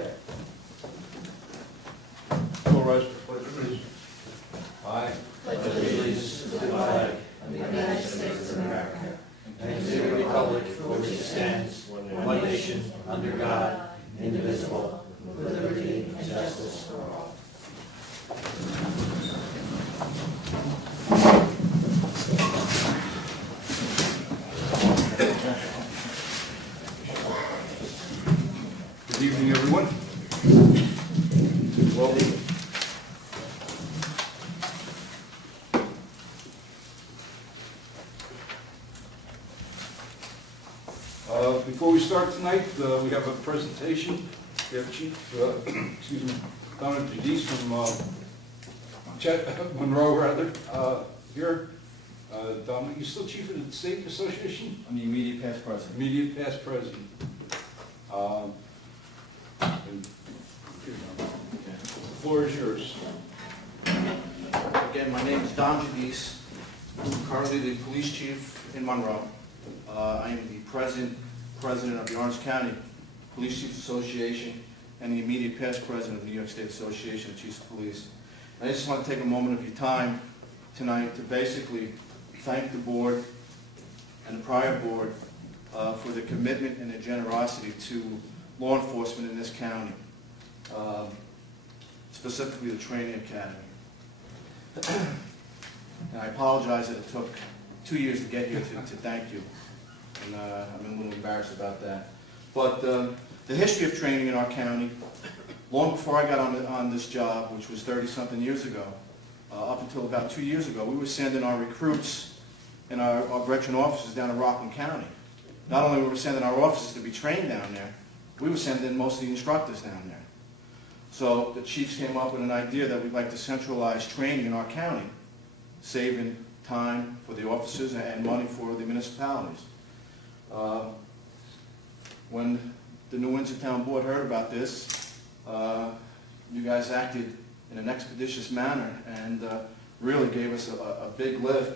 All rise for pledge of allegiance. I pledge allegiance to the flag of the United States of America and to the republic for which it stands, one nation, under God, indivisible, with liberty and justice for all. Good evening, everyone. Welcome. Before we start tonight, we have a presentation. We have Chief, excuse me, Donna Jadis from Monroe, rather, here. Donna, you still Chief of the State Association? I'm the immediate past president. Immediate past president. And the floor is yours. Again, my name is Don Jadis. I'm currently the police chief in Monroe. I am the president of the Orange County Police Chiefs Association and the immediate past president of the New York State Association of Chiefs of Police. And I just want to take a moment of your time tonight to basically thank the board and the prior board for the commitment and the generosity to law enforcement in this county, specifically the training academy. And I apologize that it took 2 years to get here to thank you, and I'm a little embarrassed about that. But the history of training in our county, long before I got on this job, which was 30-something years ago, up until about 2 years ago, we were sending our recruits and our veteran officers down to Rockland County. Not only were we sending our officers to be trained down there, we were sending most of the instructors down there. So the chiefs came up with an idea that we'd like to centralize training in our county, saving time for the officers and money for the municipalities. When the New Windsor Town Board heard about this, you guys acted in an expeditious manner and really gave us a big lift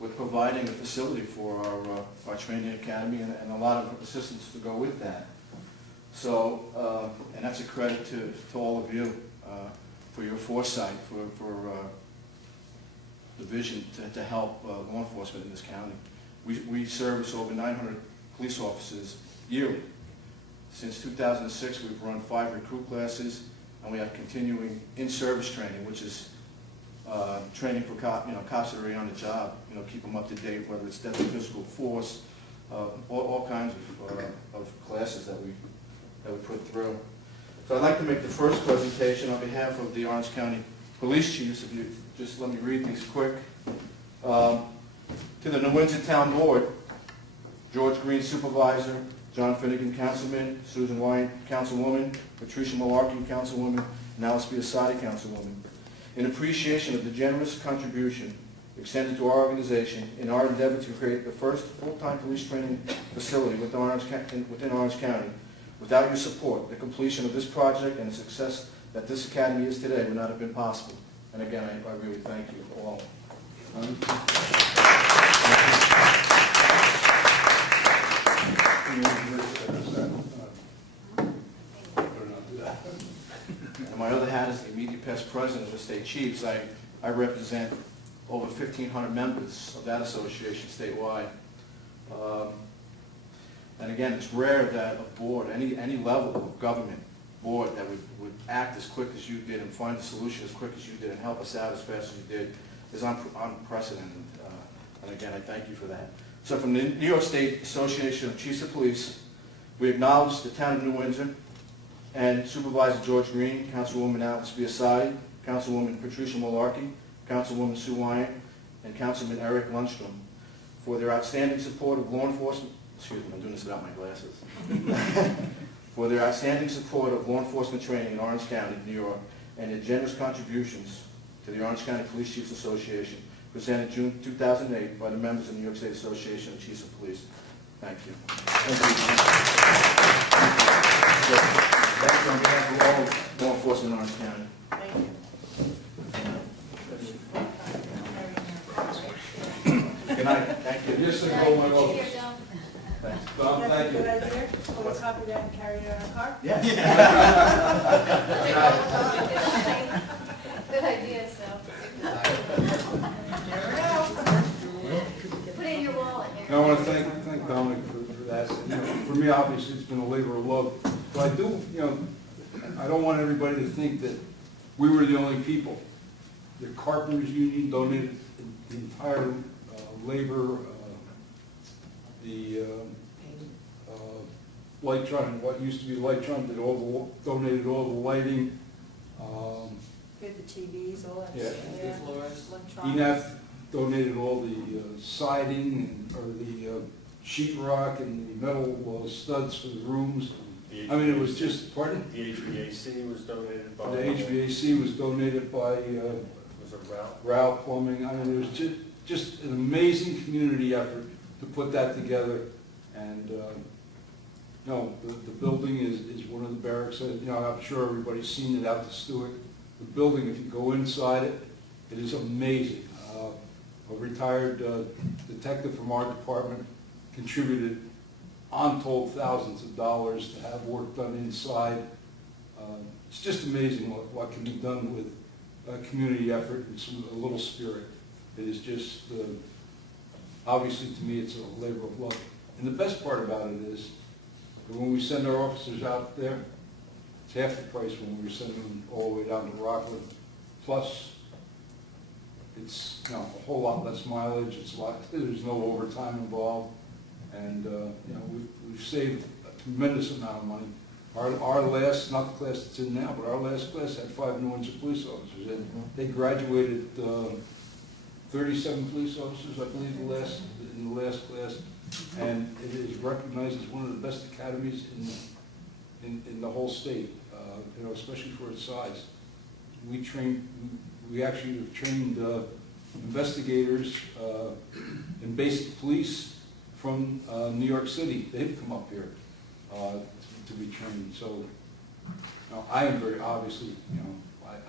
with providing a facility for our training academy and a lot of assistance to go with that. So, and that's a credit to all of you for your foresight, for the vision to help law enforcement in this county. We service over 900 police officers yearly. Since 2006, we've run 5 recruit classes, and we have continuing in-service training, which is training for cops that are already on the job. Keep them up to date, whether it's deadly physical force, all kinds of classes that we put through. So I'd like to make the first presentation on behalf of the Orange County Police Chiefs. If you just let me read these quick. To the New Windsor Town Board, George Green, Supervisor; John Finnegan, Councilman; Susan Wine, Councilwoman; Patricia Malarkey, Councilwoman; and Alice Biasotti, Councilwoman. In appreciation of the generous contribution extended to our organization in our endeavor to create the first full-time police training facility within Orange County, without your support, the completion of this project and the success that this academy is today would not have been possible. And again, I really thank you all. And my other hat is the immediate past president of the state chiefs. I represent over 1,500 members of that association statewide. And again, it's rare that a board, any level of government board that would act as quick as you did and find a solution as quick as you did and help us out as fast as you did is unprecedented. And again, I thank you for that. So from the New York State Association of Chiefs of Police, we acknowledge the town of New Windsor and Supervisor George Green, Councilwoman Alice Biasotti, Councilwoman Patricia Malarkey, Councilwoman Sue Wine, and Councilman Eric Lundstrom for their outstanding support of law enforcement. Excuse me, I'm doing this without my glasses. For their outstanding support of law enforcement training in Orange County, New York, and their generous contributions to the Orange County Police Chiefs Association, presented June 2008 by the members of the New York State Association of Chiefs of Police. Thank you. Thank you on behalf of all law enforcement in Orange County. Thank you. Good night. Thank you. Just to go my office. Thanks. Tom, thank you. That's a good idea. Hold a copy copy that and carry it in our car? Yeah. Good idea, so. Never know. Put it in your wallet. And I want to thank Dominic for that. You know, for me, obviously, it's been a labor of love. But I do, you know, I don't want everybody to think that we were the only people. The Carpenters Union donated the entire labor, the Lightron, what used to be Lightron, donated all the lighting. Did the TVs, all that Yeah. stuff. Electronics. ENAF donated all the siding, or the sheetrock and the metal studs for the rooms. I mean, it was just, pardon? The HVAC was donated by. The HVAC was donated by Was it Ralph? Rao Plumbing. I mean, it was just an amazing community effort to put that together. And, no, the building is one of the barracks. You know, I'm sure everybody's seen it out to Stewart. The building, if you go inside it, it is amazing. A retired detective from our department contributed untold thousands of dollars to have work done inside. It's just amazing what can be done with a community effort and a little spirit. It is just, obviously to me, it's a labor of love. And the best part about it is that when we send our officers out there, it's half the price when we were sending them all the way down to Rockland. Plus, it's, you know, a whole lot less mileage. It's there's no overtime involved. And, you know, we've saved a tremendous amount of money. Our last, not the class that's in now, but our last class had 5 New Windsor police officers. And they graduated 37 police officers, I believe, in the last class. And it is recognized as one of the best academies in the whole state, you know, especially for its size. We actually have trained investigators in basic police from New York City. They've come up here to be trained. So, you know, I am very obviously, you know,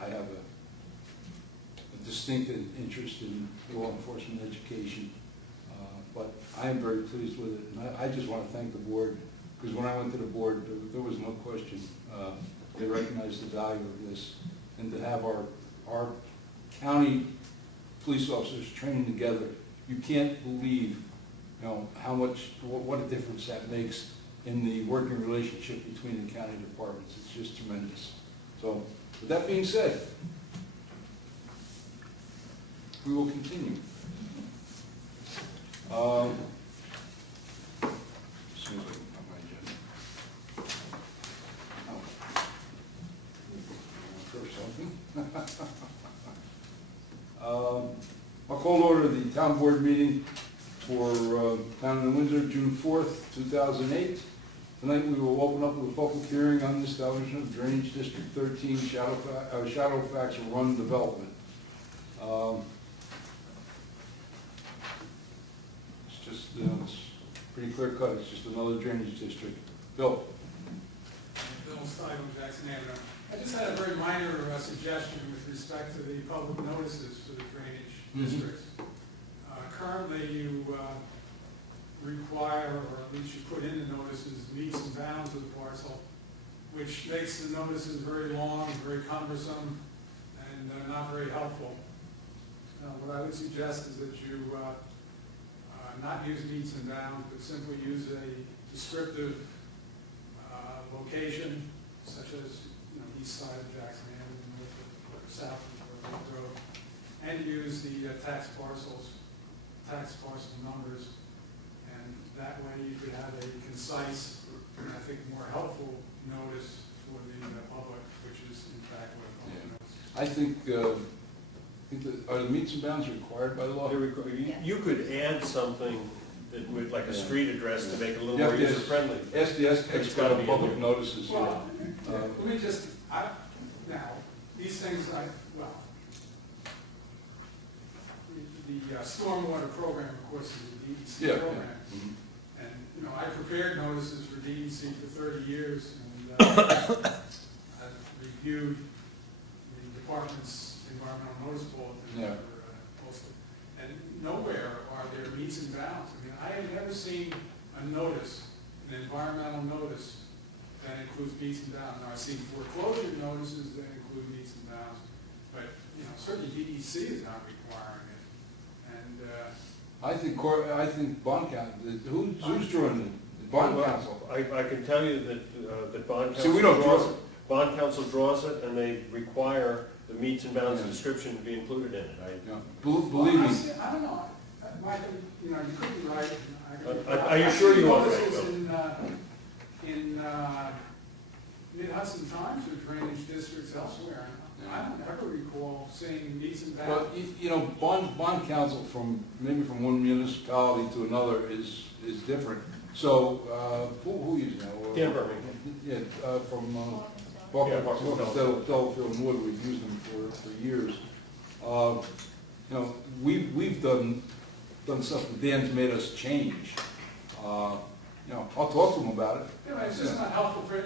I have a distinct interest in law enforcement education, but I am very pleased with it. And I just want to thank the board, because when I went to the board, there was no question. They recognized the value of this, and to have our county police officers training together, you can't believe, you know, what a difference that makes in the working relationship between the county departments. It's just tremendous. So, with that being said, we will continue. As soon as I can find my agenda. Oh. Something. I'll call to order the town board meeting for Town of New Windsor, June 4th, 2008. Tonight we will open up with a public hearing on the establishment of Drainage District 13 Shadowfax Run development. It's just, it's pretty clear cut. It's just another drainage district. Bill. Bill Stein, Jackson Avenue. I just had a very minor suggestion with respect to the public notices for the drainage districts. Currently, you require, or at least you put in the notices, meets and bounds of the parcel, which makes the notices very long, very cumbersome, and not very helpful. What I would suggest is that you not use meets and bounds, but simply use a descriptive location, such as, you know, east side of Jackson Avenue, north or south of the road, and use the tax parcel numbers, and that way you could have a concise, and I think more helpful notice for the public, which is in fact what a public notice is. I think are the meets and bounds required by the law? You could add something that would, like a street address, to make it a little Yeah, more yes. user-friendly. SDS It's expert gotta on be public in notices. Well, let me just, now, these things, well, the stormwater program, of course, is a DEC Yeah. program. Mhm. And, you know, I prepared notices for DEC for 30 years, and I've reviewed the department's environmental notice bulletin Yeah. that were posted. And nowhere are there meets and bounds. I mean, I have never seen a notice, an environmental notice, that includes meets and bounds. Now, I've seen foreclosure notices that include meets and bounds, but, certainly DEC is not requiring it. And, I think bond council, who's drawing it? Bond council. I can tell you that bond See, council we don't draws draw it. Bond council draws it, and they require the meets and bounds Yeah. description to be included in it. Yeah. Believe me, I don't know, Mike, you could be right. Are you sure you are right, Notices Bill? in Mid-Hudson Times or drainage districts elsewhere. I don't ever recall seeing meets and bounds. but, bond council maybe from one municipality to another is different. So, who you know? Dan Birmingham. Yeah, from, Yeah, Delafield and Wood, we've used them for years. We've done stuff that Dan's made us change. I'll talk to him about it. Yeah, it's just not helpful for,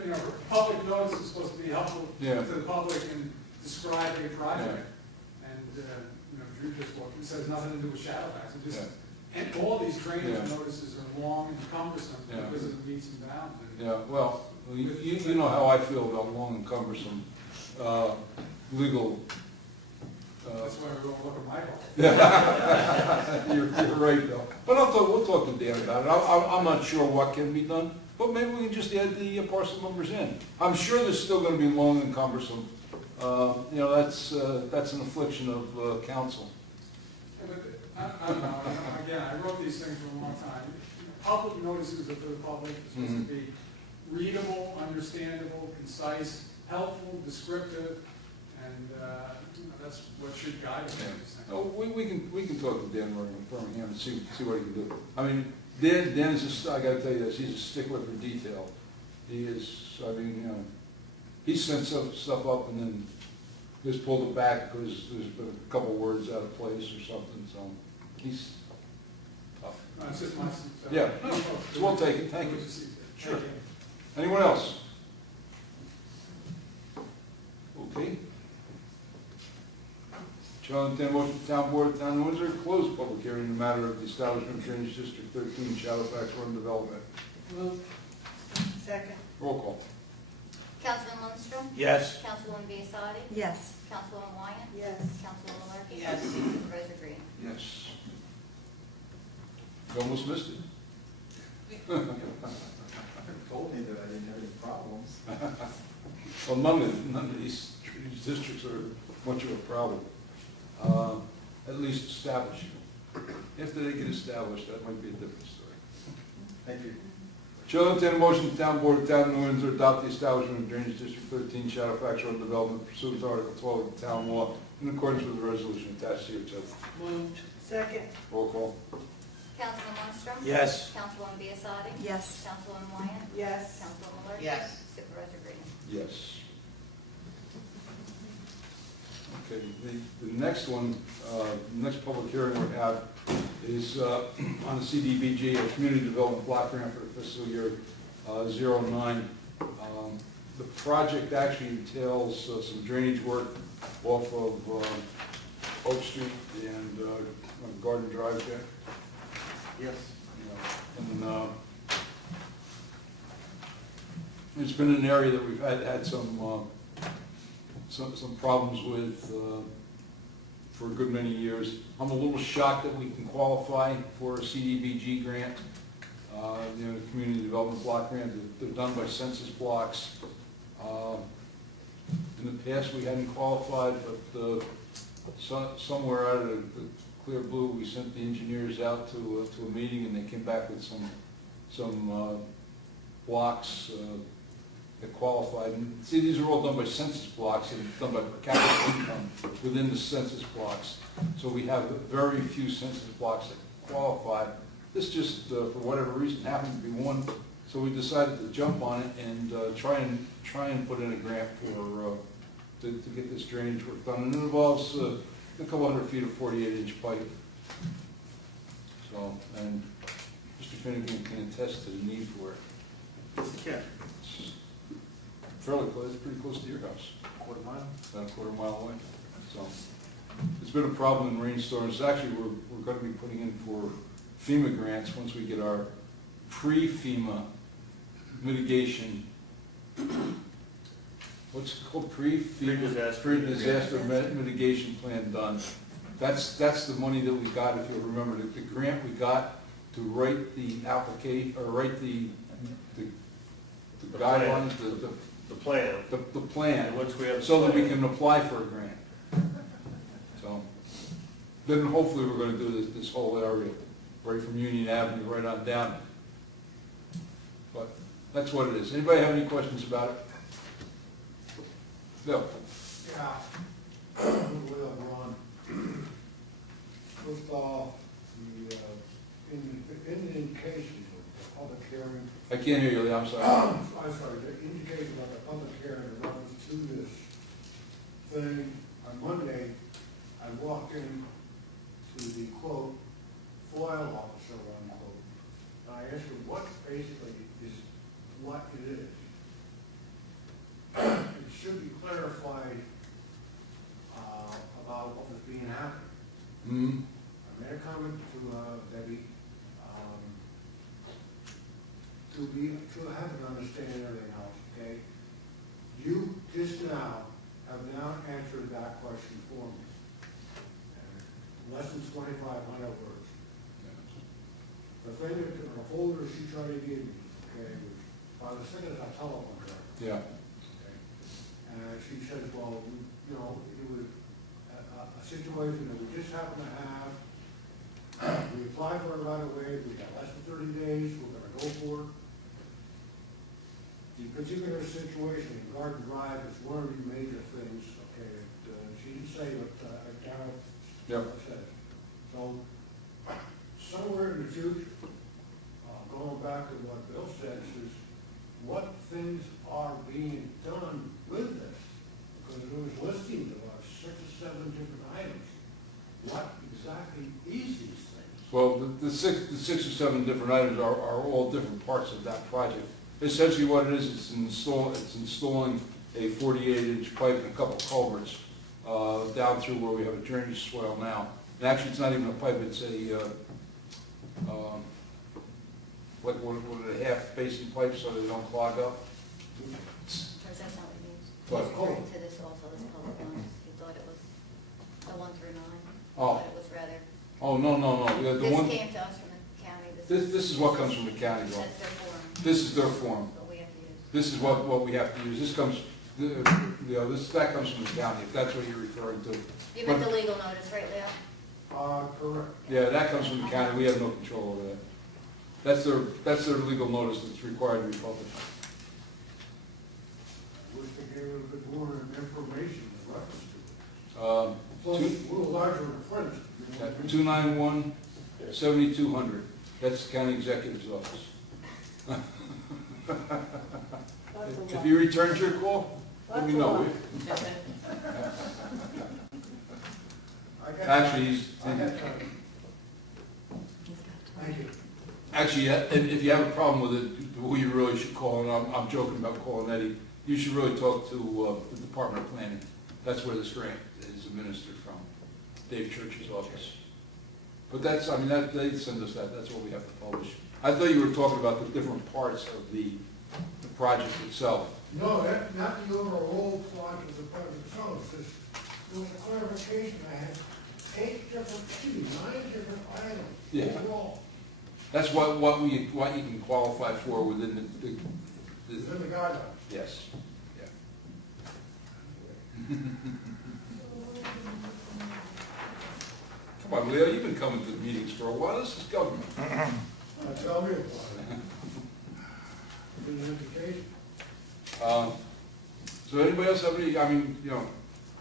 public notice is supposed to be helpful Yeah. to the public and describe a project. And, Drew just walked, it says nothing to do with shadow backs. It just, and all these drainage Yeah. notices are long and cumbersome Yeah. because of the meets and bounds. And Yeah, well, you know how I feel about long and cumbersome, legal, That's why we don't look at Michael. you're right though. But we'll talk to Dan about it. I'm not sure what can be done, but maybe we can just add the parcel numbers in. I'm sure there's still gonna be long and cumbersome. That's an affliction of council. Yeah, but I don't know, again, I wrote these things for a long time. Public notices are for the public, it's supposed to be readable, understandable, concise, helpful, descriptive, and, that's what should guide us in these things. Oh, we can talk to Dan Birmingham and see what he can do. I mean, Dan is I gotta tell you this, he's a stickler for detail. He is, he sent stuff up and then just pulled it back because there's been a couple words out of place or something, so he's tough. No, it's just my. Yeah, so we'll take it, thank you. Sure. Anyone else? Okay. Chair will entertain a motion of the Town Board of Town of Windsor to close public hearing in the matter of the establishment of Drainage District 13, Shadowfax Run Development. Move. Second. Roll call. Councilman Lindstrom? Yes. Councilwoman Biassadi? Yes. Councilwoman Wyatt? Yes. Councilwoman Larky? Yes. Supervisor Green? Yes. You almost missed it. Told me that I didn't have any problems. Well, none of these districts are much of a problem. At least establishing. After they get established, that might be a different story. Thank you. Chair will entertain a motion of the Town Board of Town of New Windsor to adopt the establishment of Drainage District 13 Shadowfax Road Development pursuant to Article 12 of the Town Law in accordance with the resolution attached here to. Moved. Second. Roll call. Councilman Lindstrom? Yes. Councilwoman Biassadi? Yes. Councilwoman Wyatt? Yes. Councilwoman Larky? Yes. Supervisor Green? Yes. Okay, the next one, the next public hearing we have is on the CDBG, a Community Development Block Grant for the fiscal year 09. The project actually entails some drainage work off of Oak Street and Garden Drive there. Yes. And it's been an area that we've had some problems with for a good many years. I'm a little shocked that we can qualify for a CDBG grant, the Community Development Block Grant. They're done by census blocks. In the past, we hadn't qualified, but somewhere out of the clear blue, we sent the engineers out to a meeting, and they came back with some blocks that qualified. And see, these are all done by census blocks and done by per capita income within the census blocks. So we have very few census blocks that qualify. This just, for whatever reason, happened to be one. So we decided to jump on it and try and put in a grant for to get this drainage work done. And it involves a couple hundred feet of 48-inch pipe. So, and Mr. Finnegan can attest to the need for it. Yes, you can. It's fairly close, pretty close to your house, Quarter mile. about a quarter mile away. So it's been a problem in rainstorms. Actually, we're going to be putting in for FEMA grants once we get our pre-FEMA mitigation what's it called, Pre-disaster pre-disaster mitigation plan done. That's the money that we got, if you'll remember, the grant we got to write the application, or write the plan. guidelines, The plan. the plan, And once we have. so that we can apply for a grant. So, then hopefully we're gonna do this whole area, right from Union Avenue right on down. But that's what it is. Anybody have any questions about it? No. Yeah. Well, Ron, first off, the indication of the public hearing, I can't hear you, Lee, I'm sorry. I'm sorry, the indication of the public hearing in reference to this thing, on Monday, I walked in to the quote, FOIL officer, unquote, and I asked him what basically is, what it is. It should be clarified about what was being happened. Hmm. I made a comment to Debbie, to have an understanding of everything else, okay? You just now have now answered that question for me. And less than 2,500 words. The thing that, the folder she tried to give me, okay, was, by the second I telephoned her, Yeah. okay? And she said, well, you know, it was a situation that we just happened to have. We applied for it right away, we got less than 30 days, we're gonna go for it. The particular situation in Garden Drive is one of the major things, okay, she didn't say what, Darrell Yep. said. So, somewhere in the future, going back to what Bill said, is what things are being done with this? Because there was listings of 6 or 7 different items. What exactly is these things? Well, the six or seven different items are all different parts of that project. Essentially what it is, it's installing a 48-inch pipe and a couple culverts down through where we have a drainage swale now. And actually, it's not even a pipe, it's a, like one and a half basin pipe so they don't clog up. Or is that not what it is? What? He's referring to this also, this public notice. He thought it was the 1 through 9. Oh. But it was rather, Oh, no. Yeah, the this one, came to us from the county. this is what comes from the county, though. That's their form, This is their form. but we have to use. This is what we have to use. This comes, that comes from the county, if that's what you're referring to. You meant the legal notice, right, Leo? Correct. Yeah, that comes from the county, we have no control over that. That's their legal notice that's required to be published. I wish they gave us a bit more information in reference to it. Plus, a little larger in print. you know. 291-7200, that's the county executive's office. If he returns your call, let me know. I got- Actually, he's, I got time. Thank you. actually, if you have a problem with it, who you really should call, and I'm joking about calling Eddie, you should really talk to the Department of Planning. That's where this grant is administered from, Dave Church's office. But that's, I mean, they send us that's what we have to publish. I thought you were talking about the different parts of the project itself. No, not the overall plot of the project itself, it's just, there was a clarification, I had 9 different items. Yeah. Overall, That's what you can qualify for within the within the guidelines. yes. Yeah. Come on, Leo, you've been coming to the meetings for a while. This is government. Tell me about it. Good indication. So anybody else have any, I mean, you know,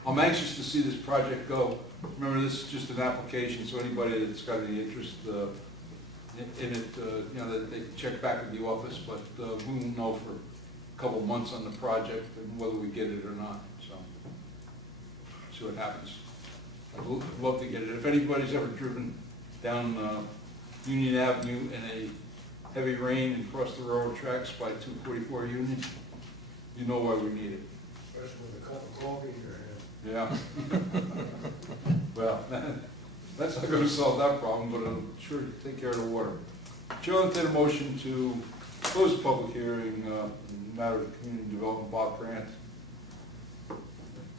I'm anxious to see this project go. Remember, this is just an application, so anybody that's got any interest in it, you know, they can check back at the office, but we won't know for a couple months on the project and whether we get it or not, so see what happens. I'd love to get it. If anybody's ever driven down Union Avenue in a heavy rain and crossed the railroad tracks by 244 Union, you know why we need it. Especially with a cup of coffee in your hand. Yeah. Well, that's not going to solve that problem, but it'll sure take care of the water. Chair will entertain a motion to Close the public hearing, in the matter of the community development block grant.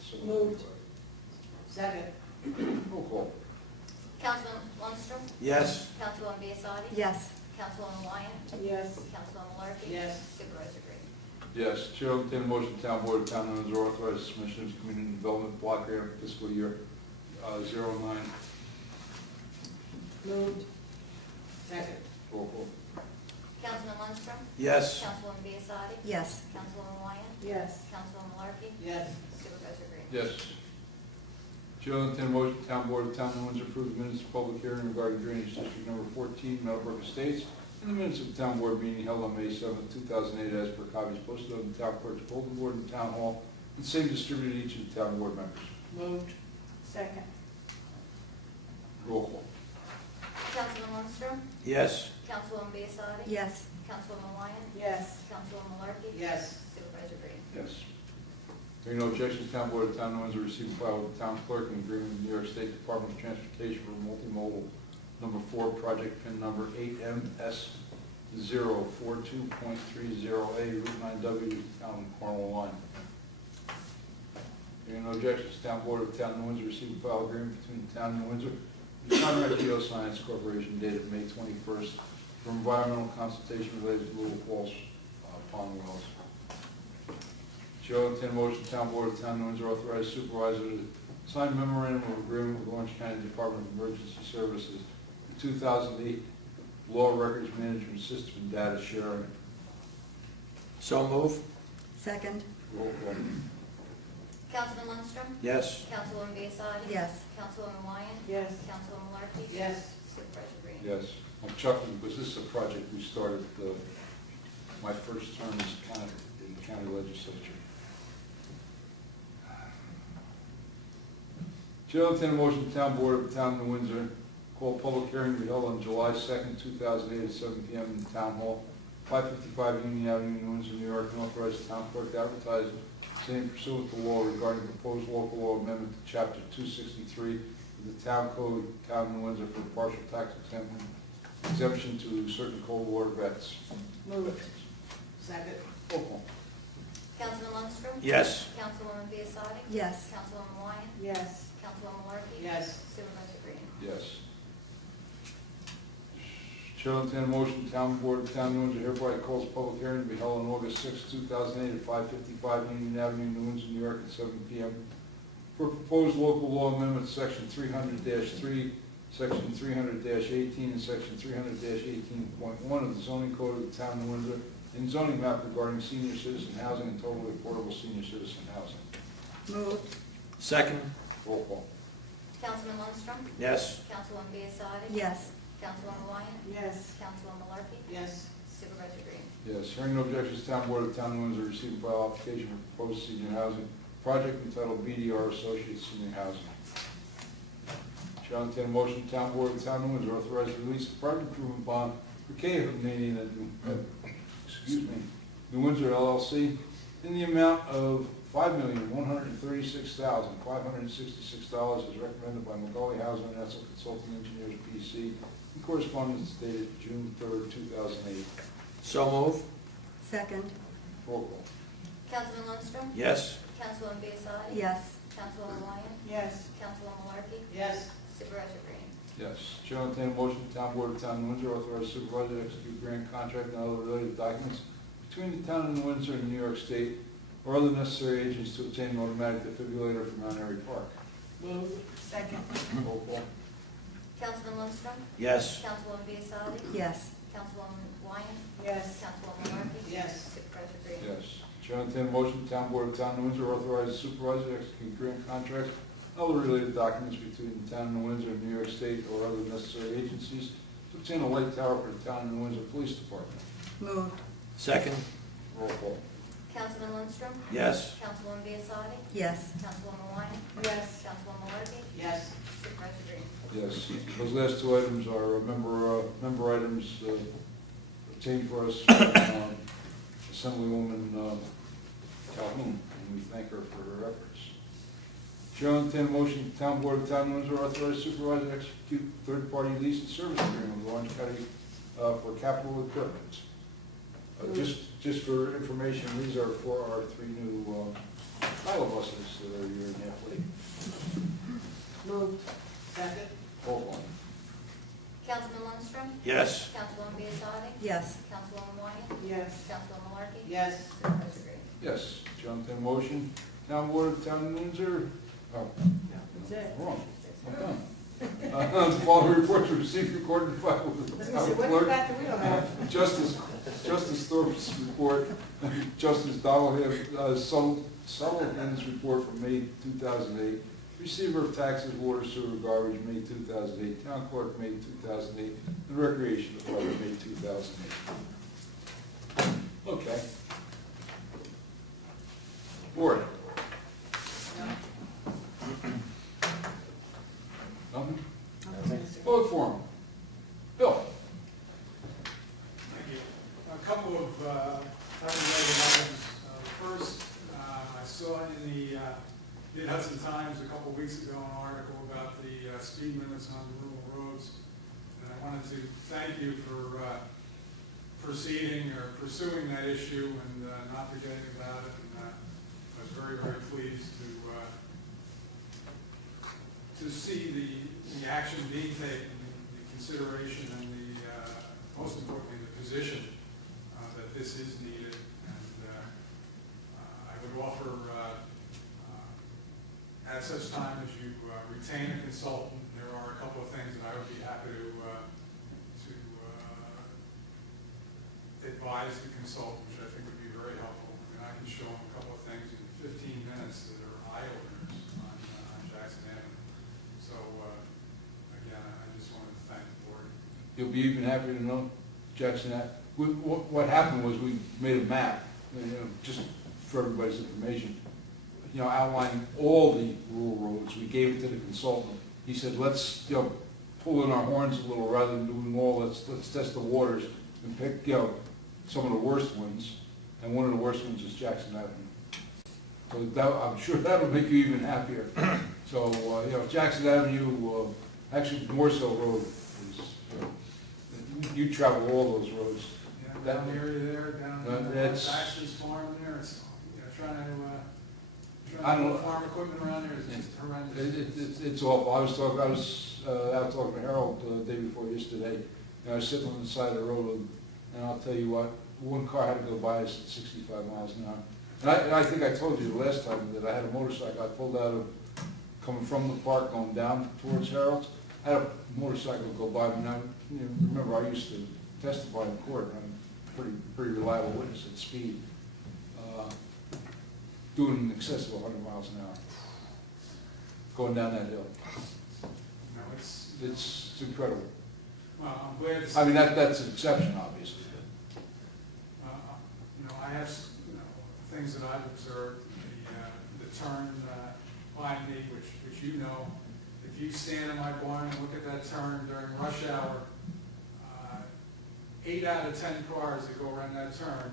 So Moved. Second. Roll call. Councilman Lundstrom? Yes. Councilwoman Biassadi? Yes. Councilwoman Wyatt? Yes. Councilwoman Larky? Yes. Supervisor Green? Yes, Chair will entertain a motion, town board of town of Windsor authorize submission of community development block grant for fiscal year 09. Moved. Second. Roll call. Councilman Lundstrom? Yes. Councilwoman Biassadi? Yes. Councilwoman Wyatt? Yes. Councilwoman Larky? Yes. Supervisor Green? Yes. Chair will entertain a motion, town board of town of Windsor approve the minutes of public hearing regarding drainage district number 14, Meadowbrook Estates, and the minutes of the town board meeting held on May 7, 2008, as per copies posted on the town clerk's bulletin board in town hall, and same distributed to each of the town board members. Moved. Second. Roll call. Councilman Lundstrom? Yes. Councilwoman Biassadi? Yes. Councilwoman Wyatt? Yes. Councilwoman Larky? Yes. Supervisor Green? Yes. Hearing no objections, town board of town of Windsor receive and file with the town clerk an agreement with the New York State Department of Transportation for multimodal number 4 project pin number 8MS042.30A Route 9W town Cornwall line. Hearing no objections, town board of town of Windsor receive and file agreement between the town of Windsor and the Conrad Geoscience Corporation dated May 21st for environmental consultation related to Little Falls pond wells. Chair will entertain a motion, town board of town of Windsor authorize supervisor to sign memorandum of agreement with Orange County Department of Emergency Services for 2008 Law Records Management System and Data Sharing. So move. Second. Roll call. Councilman Lundstrom? Yes. Councilwoman Biassadi? Yes. Councilwoman Wyatt? Yes. Councilwoman Larky? Yes. Supervisor Green? Yes. I'm chuckling because this is a project we started, my first term as in the county legislature. Chair will entertain a motion, town board of the town of Windsor, call public hearing to be held on July 2nd, 2008 at 7 p.m. in the town hall, 555 Union Avenue, New Windsor, New York, and authorize the town clerk to advertise same pursuant to law regarding proposed local law amendment to chapter 263 of the town code, town of New Windsor, for partial tax exemption to certain cold water vets. Moved. Second. Roll call. Councilman Lundstrom? Yes. Councilwoman Biassadi? Yes. Councilwoman Wyatt? Yes. Councilwoman Larky? Yes. Supervisor Green? Yes. Chair will entertain a motion, town board of town of New Windsor hereby calls a public hearing to be held on August 6, 2008 at 555 Union Avenue, New Windsor, New York at 7 p.m. for proposed local law amendment, section 300-3, section 300-18, and section 300-18.1 of the zoning code of the town of New Windsor and zoning map regarding senior citizen housing and totally affordable senior citizen housing. Moved. Second. Roll call. Councilman Lundstrom? Yes. Councilwoman Biassadi? Yes. Councilwoman Wyatt? Yes. Councilwoman Larky? Yes. Supervisor Green? Yes, hearing no objections, town board of town of Windsor receive and file application for proposed senior housing project entitled BDR Associates Senior Housing. Chair will entertain a motion, town board of town of Windsor authorize the release of private improvement bond for Canadian New Windsor LLC in the amount of $5,136,566 as recommended by Macaulay Housing and Etzel Consulting Engineers PC in correspondence dated June 3rd, 2008. So move. Second. Roll call. Councilman Lundstrom? Yes. Councilwoman Biassadi? Yes. Councilwoman Wyatt? Yes. Councilwoman Larky? Yes. Supervisor Green? Yes. Chair will entertain a motion, town board of town of Windsor authorize supervisor to execute grant contract and other related documents between the town of New Windsor and New York State or other necessary agents to obtain an automatic defibrillator from Mount Airy Park. Moved. Second. Roll call. Councilman Lundstrom? Yes. Councilwoman Biassadi? Yes. Councilwoman Wyatt? Yes. Councilwoman Larky? Yes. Supervisor Green? Yes. Chair will entertain a motion, town board of town of Windsor authorize the supervisor to execute grant contracts and other related documents between the town of New Windsor and New York State or other necessary agencies to obtain a light tower for the town of New Windsor Police Department. Moved. Second. Roll call. Councilman Lundstrom? Yes. Councilwoman Biassadi? Yes. Councilwoman Wyatt? Yes. Councilwoman Larky? Yes. Supervisor Green? Yes. Those last two items are member items obtained for us from Assemblywoman Calhoun, and we thank her for her efforts. Chair will entertain a motion, town board of town of Windsor authorize supervisor to execute third-party lease and service agreement with Orange County for capital equipment. Just for information, these are for our 3 new Tyler buses that are a year and a half late. Moved. Second. Hold on. Councilman Lundstrom? Yes. Councilwoman Biassiatti? Yes. Councilwoman Wyatt? Yes. Councilwoman Malarkey? Yes. Supervisor Green? Yes, John, the motion. Town Board of Town of Windsor. Oh, That's it. wrong. I'm done. The following reports were received, recorded, and filed with the Let me town see, what you clerk. got that we don't have? Justice Thorpe's report, Justice Sullivan's report from May 2008, receiver of taxes, water, sewer, garbage, May 2008, town clerk, May 2008, and recreation department, May 2008. Okay. Board. Nothing? Public forum. Bill? Thank you. A couple of unrelated items. First, I saw in the Mid-Hudson Times a couple of weeks ago an article about the speed limits on rural roads. And I wanted to thank you for proceeding or pursuing that issue and not forgetting about it. And I was very, very pleased to see the action being taken, the consideration, and most importantly, the position that this is needed. And I would offer, at such time as you retain a consultant, there are a couple of things that I would be happy to advise the consultant, which I think would be very helpful. And I can show them a couple of things in 15 minutes that are eye-openers on Jackson Avenue. So, again, I just wanted to thank the board. You'll be even happier to know, Jackson, that what happened was we made a map, just for everybody's information, outlining all the rural roads. We gave it to the consultant. He said, let's, pull in our horns a little rather than doing all, let's test the waters and pick, some of the worst ones. And one of the worst ones is Jackson Avenue. So that, I'm sure that'll make you even happier. So, Jackson Avenue, actually Morrisville Road is, you travel all those roads. Yeah, down the area there, down That's- Baxter's Farm there, it's, trying to I don't know. farm equipment around there is just horrendous. It's awful. I was out talking to Harold the day before yesterday, and I was sitting on the side of the road, and I'll tell you what, one car had to go by us at 65 miles an hour. And I think I told you the last time that I had a motorcycle. I pulled out of, coming from the park going down towards Harold's. I had a motorcycle go by me. And remember, I used to testify in court. I'm a pretty reliable witness at speed. Doing in excess of 100 miles an hour, going down that hill. No, it's, It's incredible. well, I'm glad to see. I mean, that's an exception, obviously. I have, things that I've observed, the turn behind me, which if you stand in my barn and look at that turn during rush hour, 8 out of 10 cars that go around that turn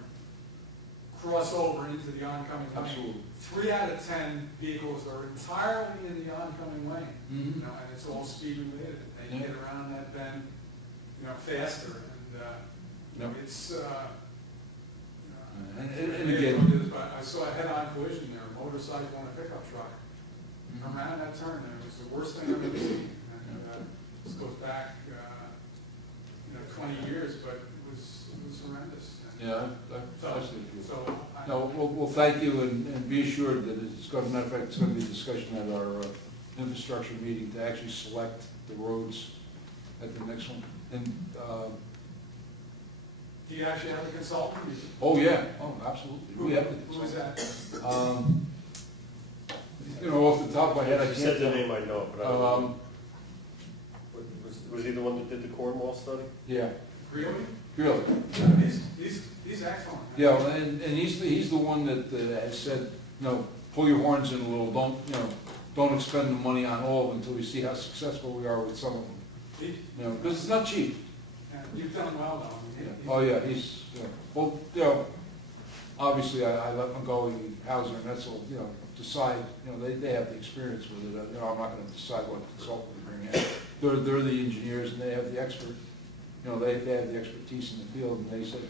cross over into the oncoming lane. Absolutely. 3 out of 10 vehicles are entirely in the oncoming lane, Mhm. and it's all speed related. They Yeah. get around that bend, faster, and, Yep. it's, And again, again, I saw a head-on collision there, a motorcycle and a pickup truck around that turn, and it was the worst thing I've ever seen. And this goes back, 20 years, but it was horrendous. And yeah, I see it. So, No, well, thank you, and be assured that it's going to, matter of fact, it's going to be a discussion at our infrastructure meeting to actually select the roads at the next one. And, do you actually have a consultant? oh, yeah, oh, absolutely. We have it. Who is that? Off the top of my head, I If you said the can't. name, I know, but I don't know. Was he the one that did the Cornwall study? Yeah, Really? really. He's excellent. Yeah, and he's the one that has said, pull your horns in a little, don't expend the money on all of them until we see how successful we are with some of them. Because it's not cheap. And you've done well, though. Oh, yeah, he's, well, obviously, I let him go, Hauser and Etzel, decide, they have the experience with it. I'm not gonna decide what consultant to bring in. They're the engineers and they have the expert, they have the expertise in the field, and they said,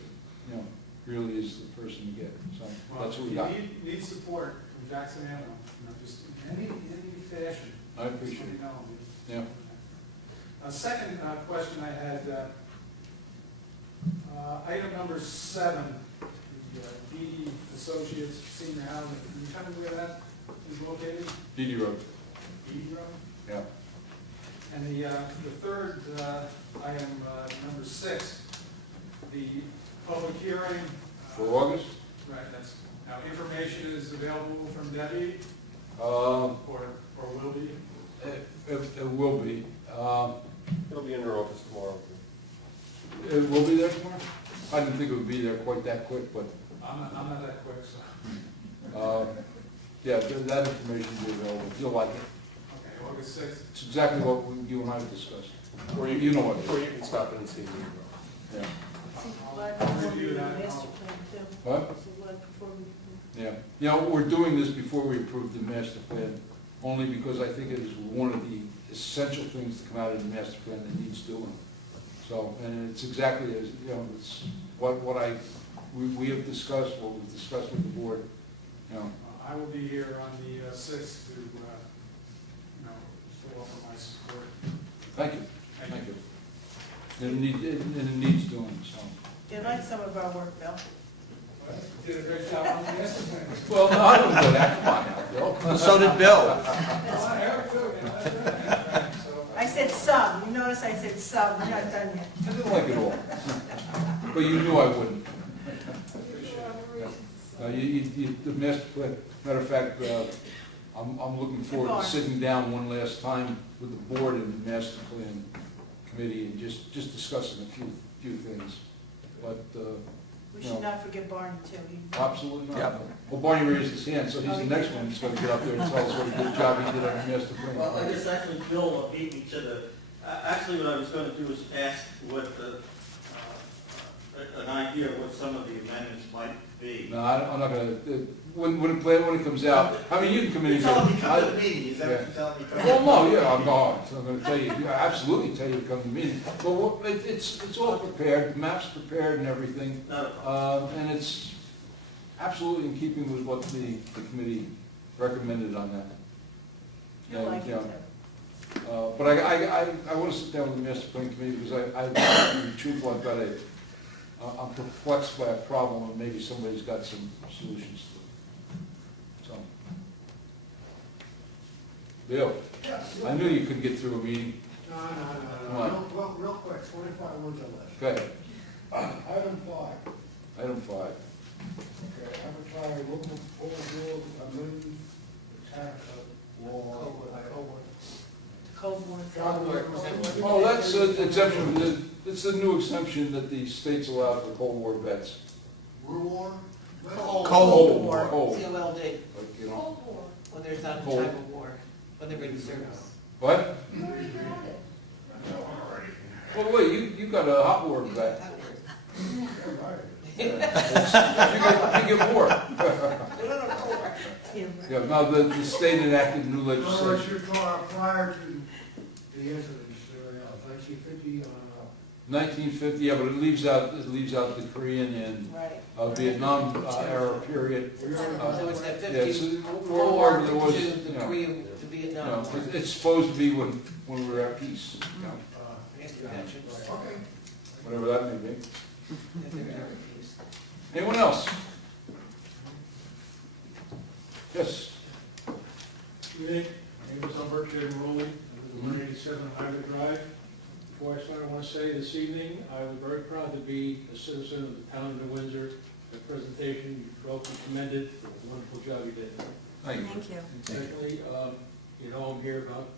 really is the person to get, so Well, that's if what we you got. need support from Jackson Avenue, just in any fashion. I appreciate just it. let me know. Yeah. A second question I had, item number 7, the DD Associates Senior Housing. Can you tell me where that is located? DD Road, DD Road? yeah. And the third item, number 6, the public hearing. For August? Right, now information is available from Debbie, Uh, or will be? it will be. It'll be in your office tomorrow. It will be there tomorrow? I didn't think it would be there quite that quick, but, I'm not that quick, so, yeah, that information will be available. You'll like it. okay, August 6th. It's exactly what you and I discussed. Or You know what it is. Or you can stop in and see me. Yeah. I'll review that. Master plan too. What? So what, before we, Yeah. You know, we're doing this before we approve the master plan, only because I think it is one of the essential things to come out of the master plan that needs doing. So, and it's exactly as, you know, it's what we have discussed, what we've discussed with the board, you know. I will be here on the 6th to, to offer my support. Thank you, thank you. And it needs doing, so. you like some of our work, Bill? Did a great job on the master plan. Well, no, I don't know that, come on now, Bill. So did Bill. Well, Eric too, so, I said some, you notice I said some, we're not done yet. I didn't like it all. But you knew I wouldn't. The master plan, matter of fact, I'm looking forward to sitting down one last time with the board and the master plan committee and just discussing a few things. But, We should not forget Barney too. absolutely not. Yep. Well, Barney raised his hand, so he's the next one who's gonna get up there and tell us what a good job he did on the master Well, I plan. guess actually Bill beat me to the, actually what I was going to do is ask what an idea of what some of the amendments might be. No, I'm not gonna, when it comes out, I mean, you can come in You're and telling me go. come to the meeting, is that what you're telling me? Well, no, yeah, I'm not, so I'm gonna tell you, yeah, absolutely tell you to come to the meeting. But it's all prepared, the map's prepared and everything, Not a problem. and it's absolutely in keeping with what the committee recommended on that. You And, like it you know, too. But I wanna sit down with the master plan committee, because to be truthful, I'm perplexed by a problem, and maybe somebody's got some solutions to it. So. Bill, Yes. I knew you couldn't get through a meeting. No. What? Real quick, 25 words or less. Go ahead. Item 5. Item 5. Okay, advertise local board amendment tax law. Cold War. Oh, that's an exemption, it's the new exemption that the states allow for Cold War vets. World War? Cold War. COLD, Like, you know, when there's not a Cold. type of war, when they're in service. what? Well, wait, you got a hot war vet. You get more. Yeah, now the state enacted new In other words, legislation. you're talking prior to the incidents, 1950, 1950, yeah, but it leaves out the Korean and Right. Vietnam era period. So it's that Yeah, 50, so World War there was, II, you the know, Korea, the you know, Vietnam War. it's supposed to be when we were at peace, you know, I guess the veterans, okay. whatever that may be. if they're ever used. Anyone else? Yes. Good evening, my name is Albert J. Maroli, I live at 187 Highway Drive. Before I start, I want to say this evening, I was very proud to be a citizen of the town of New Windsor. The presentation, you all commended for the wonderful job you did. Thank you. Thank you. And secondly, you know, I'm here about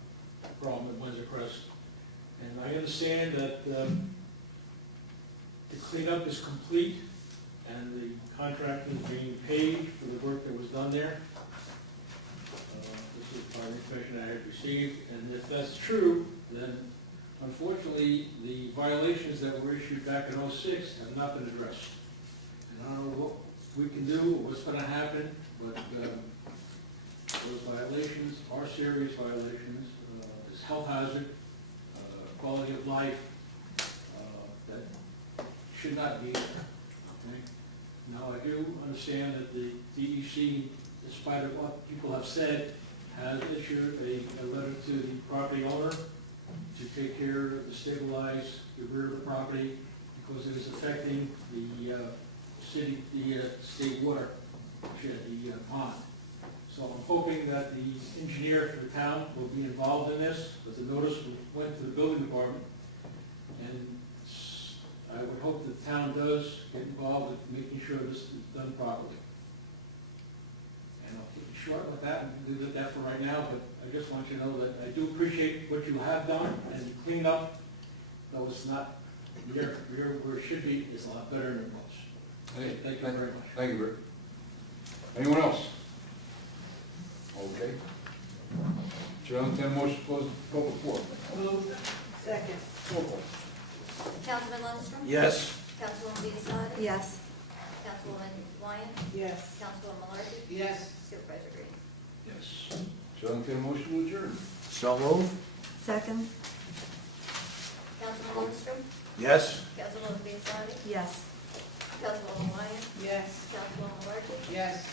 the problem at Windsor Crest. And I understand that the cleanup is complete and the contractor is being paid for the work that was done there. This is part of the information I had received, and if that's true, then unfortunately, the violations that were issued back in '06 have not been addressed. And I don't know what we can do, or what's gonna happen, but those violations are serious violations. It's health hazard, quality of life, that should not be there, okay? Now, I do understand that the DEC, in spite of what people have said, has issued a letter to the property owner to take care to stabilize the rear of the property because it is affecting the city, the state water shed, the pond. So I'm hoping that the engineer for the town will be involved in this, because the notice went to the building department. And I would hope the town does get involved with making sure this is done properly. And I'll keep it short with that and do that for right now, but I just want you to know that I do appreciate what you have done and cleaned up, though it's not where it should be, is a lot better than it was. Hey, Thank you very much. Thank you, Rick. Anyone else? Okay. Chair, I'll entertain a motion to close the public forum. Moved. Second. Roll call. Councilman Lundstrom? Yes. Councilwoman Biassiatti? Yes. Councilwoman Wyatt? Yes. Councilwoman Malarkey? Yes. Supervisor Green? Yes. Chair, I'll entertain a motion to adjourn. So move. Second. Councilman Lundstrom? Yes. Councilwoman Biassiatti? Yes. Councilwoman Wyatt? Yes. Councilwoman Malarkey? Yes.